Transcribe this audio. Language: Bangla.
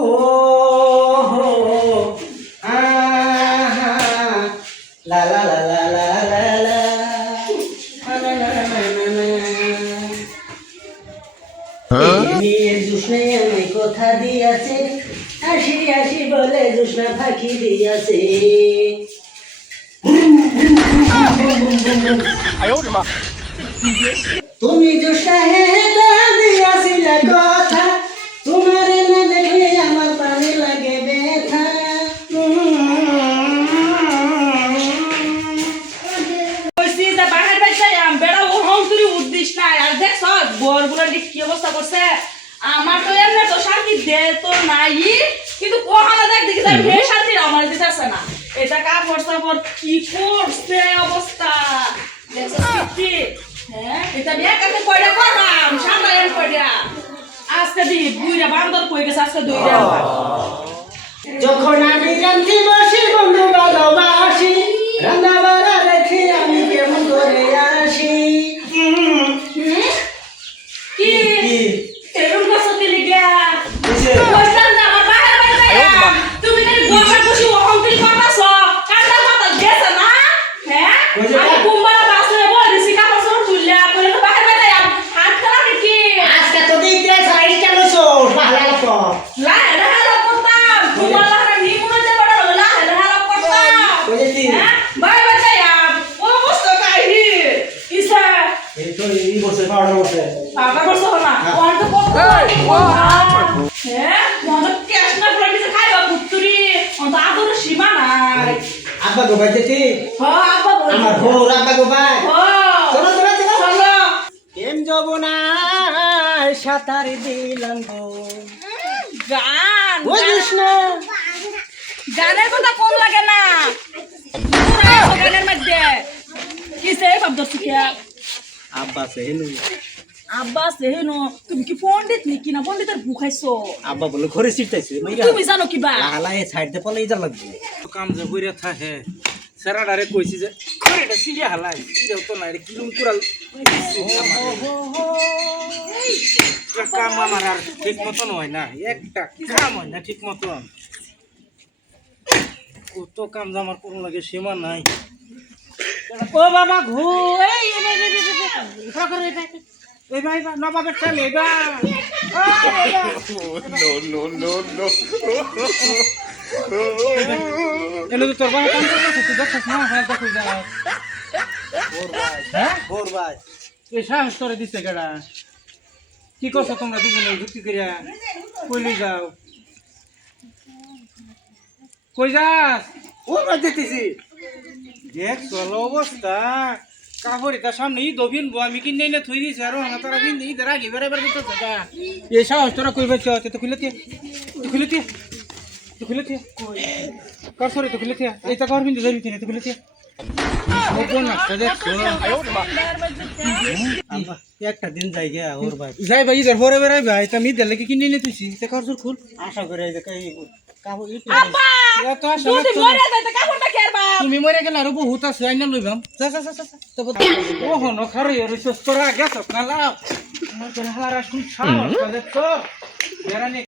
ও হো আহা লা লা লা লা লা লা লা জুসনে আমি কথা দিয়াছে হাসি হাসি বলে জুসনা ফাঁকি দিয়াছে তুমি জুসনা হেতা দিয়াছিলে কথা তোমার না দেখলে আমার পানি লাগে ব্যথা আমার তো এমনি তো শান্তি দে তো নাই কিন্তু কোহানা দেখ দেখি তার হে শান্তি আমার দিতেছে না এটা কাপড় সাপড় কি করছে অবস্থা দেখছিস কি হ্যাঁ এটা বিয়ে কাছে কয়টা করলাম সামনে কয়টা আজকে দি বুইরা বান্দর কই গেছে আজকে দুইটা যখন আমি রান্তি বসি বন্ধু ভালোবাসি রান্না বাড়া রেখে আমি কেমন করে আসি কি এরকম কাছে দিলি গিয়া বললাম না আমার বাহির বাইরে তুমি কি গোসা খুশি অহংকার করতাছ কান্না কথা গেছে না হ্যাঁ আমি কুম্বারা বাসরে বলছি কাপড় সর তুললা বলে তো বাহির বাইরে হাত খারাপ কি আজকে তো দিতে সাইড চালছো ভালো লাগতো লা লা করতাম কুম্বারা নি মনে যে বড় লা লা করতাম বুঝেছি হ্যাঁ বাই বাই ও মস্ত কাহিনী ইসা এই তো এই বসে পাউডার বসে পাকা করছ না কোন তো কত হ্যাঁ মন ক্যাশ না করে দিতে খাইবা পুত্তুরি অন্ত আদর সীমা নাই আব্বা গো ভাই দেখি হ্যাঁ আব্বা বল আমার হো আব্বা গো ভাই হ্যাঁ চলো চলো চলো চলো কেম যবনা সাঁতার দিলাম গো গান বুঝিস না গানের কথা কোন লাগে না গানের মধ্যে কিসে ভাব দর্শিয়া আব্বা সেহেনু আব্বা সেহেনো তুমি কি পণ্ডিত নাকি না পণ্ডিতের বুখাইছো আব্বা বলে ঘরে সিটতাইছে মাইরা তুমি জানো কিবা লালা এ সাইড দে পলাই যা লাগবে কাম যে বইরা থাকে সারা ডারে কইছি যে করে এটা সিরিয়া হালাই সিরিয়া তো না এটা কিরম কুরাল কাম আমার আর ঠিক মতন হয় না একটা কাম হয় না ঠিক মতন কত কাম যে আমার কোন লাগে সীমা নাই ও বাবা ঘু এই ভাই নবাবের ছেলে এই ভাই এনে তো তোর বাবা কাম করতেছে তুই দেখছিস না হ্যাঁ দেখো যা হ্যাঁ ওর ভাই এই সাহস করে দিচ্ছে কেডা কি করছো তোমরা দুজনে যুক্তি করিয়া কইলি যাও কই যাস ওর ভাই দেখতেছি দেখ চলো অবস্থা কাপড় এটা সামনে ই দবিন বো আমি কিনে এনে থুই দিছি আর না তারা কিনে ইদের আগে বেড়াবার দিতে থাকা এই সাহস তোরা কইবে চাও তো খুলে দিয়ে কার সরে তো খুলে দিয়ে এই টাকা আর বিন্দু যাবি কিনে তো খুলে দিয়ে কোন একটা দেখছো একটা দিন যাই গে ওর ভাই যাই ভাই ইদের পরে বেড়াই ভাই তা মি দিলে কি কিনে এনে তুইছি তে কার সর খুল আশা করে এই যে কই কাবু আব্বা এত আশা তুমি মরে যাইতে কাপড়টা কেরবা তুমি মরে গেলে আরো বহুত আছে আইনা লইবাম যা ও হন খারে আর তোরা গেছ কালা আমার হালারা শুন ছাও দেখছো বেড়ানি